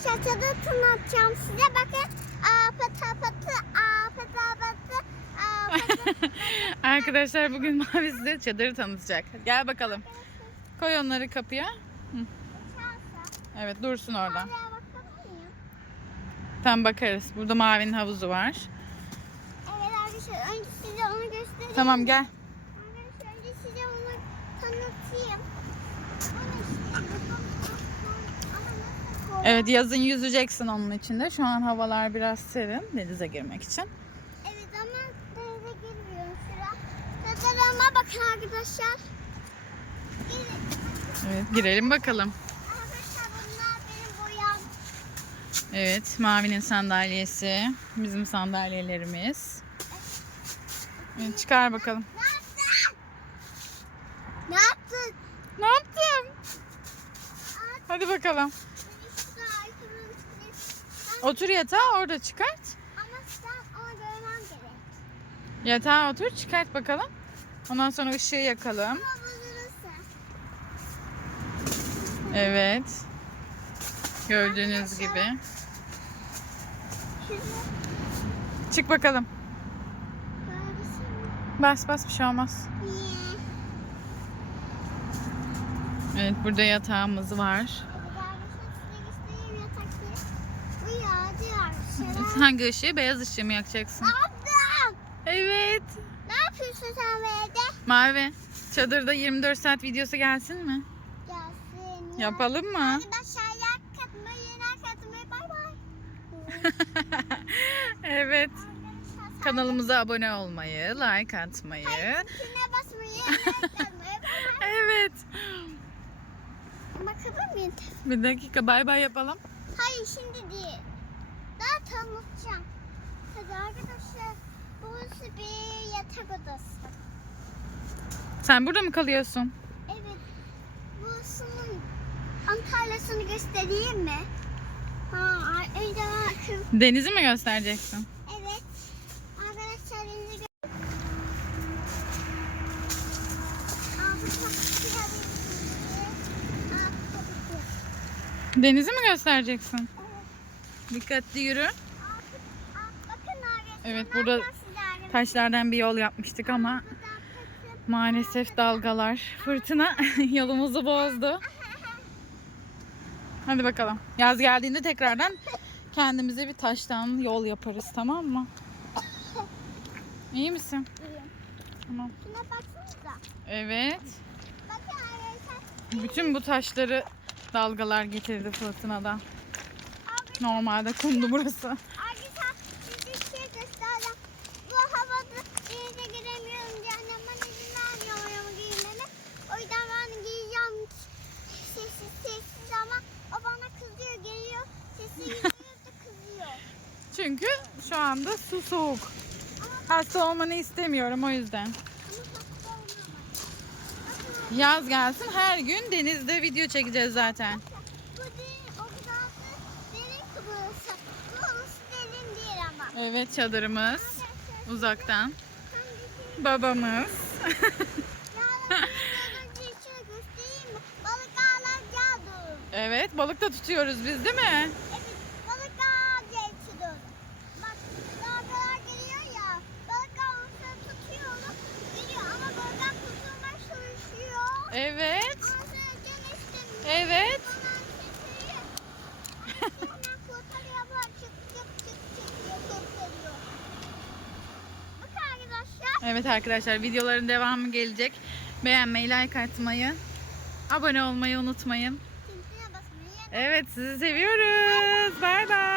arkadaşlar çadır tanıtacağım size. Bakın. Aa pata patı. Aa pata patı. Aa pata Arkadaşlar bugün Mavi size çadırı tanıtacak. Gel bakalım. Koy onları kapıya. Evet dursun orada. Tam bakarız. Burada Mavi'nin havuzu var. Evet arkadaşlar önce size onu göstereyim. Tamam gel. Arkadaşlar önce size onu tanıtayım. Ama işte. Ama nasıl koy- Evet yazın yüzeceksin onun içinde. Şu an havalar biraz serin denize girmek için. Evet ama denize girmiyorum sıra. Çadırıma bakın arkadaşlar. Gelin. Evet girelim bakalım. Arkadaşlar bunlar benim boyam. Evet Mavi'nin sandalyesi. Bizim sandalyelerimiz. Evet, çıkar bakalım. Ne yaptın? Ne yaptın? Ne yaptın? Hadi bakalım. Otur yatağa orada çıkart. Ama sen onu görmem gerek. Yatağa otur çıkart bakalım. Ondan sonra ışığı yakalım. Ama bozulursa. Evet. Gördüğünüz gibi. Şunu Çık bakalım. koyabilirsin. Bas bas bir şey olmaz. Niye? Evet burada yatağımız var. Evet arkadaşlar size göstereyim yatakları. Bu ya diğer şeyler. Hangi ışığı? Beyaz ışığı mı yakacaksın? Ne yaptın? Evet. Ne yapıyorsun sen evde? Mavi. Çadırda 24 saat videosu gelsin mi? Gelsin. ya. Yapalım mı? Arkadaşlar like katmayı, like katmayı bay bay. evet. Arkadaşlar sen Kanalımıza abone olmayı, like atmayı. Zile basmayı, like. Evet. Bakabilir miyim? Bir dakika bay bay yapalım. Hayır şimdi değil. Daha tanıtacağım. Hadi arkadaşlar burası bir yatak odası. Sen burada mı kalıyorsun? Evet. Burasının Antalya'sını göstereyim mi? Ha, önce bakın. Denizi mi göstereceksin? Evet. Arkadaşlar denizi gö-. Denizi mi göstereceksin? Evet. Dikkatli yürü. Aa, bu- aa, bakın arkadaşlar. Evet, burada? Taşlardan bir yol yapmıştık ama maalesef dalgalar, fırtına yolumuzu bozdu. Hadi bakalım. Yaz geldiğinde tekrardan kendimize bir taştan yol yaparız tamam mı? İyi misin? İyiyim. Tamam. Şuna baksanıza. Evet. Bütün bu taşları dalgalar getirdi fırtınadan. Normalde kumdu burası. Çünkü şu anda su soğuk. Hasta olmanı istemiyorum o yüzden. Yaz gelsin her gün denizde video çekeceğiz zaten. Evet çadırımız uzaktan. Babamız. Evet balık da tutuyoruz biz değil mi? Evet, balık ağlar geçiyor. Bak, dalgalar geliyor ya. Balık ağlar tutuyor onu. Geliyor ama balıklar tutulmaya çalışıyor. Evet. Ondan sonra can istemiyor. Evet. Ondan getiriyor. Hemen kurtarıyor bak çık çık çık çık diye kurtarıyor. Bak arkadaşlar. Evet arkadaşlar videoların devamı gelecek. Beğenmeyi, like atmayı, abone olmayı unutmayın. Evet sizi seviyoruz. Bay bay.